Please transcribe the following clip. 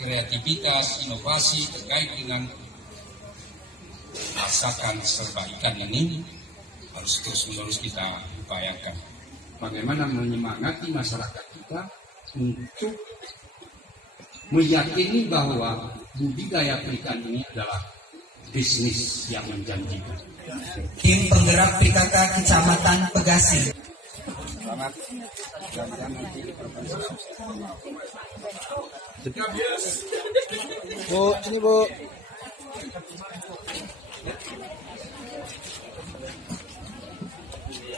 Kreativitas, inovasi terkait dengan masakan serba ikan ini harus terus-menerus kita upayakan. Bagaimana menyemangati masyarakat kita untuk meyakini bahwa budidaya perikan ini adalah bisnis yang menjanjikan. Tim penggerak PKK Kecamatan Pegasi. Selamat. Bu, sini Bu.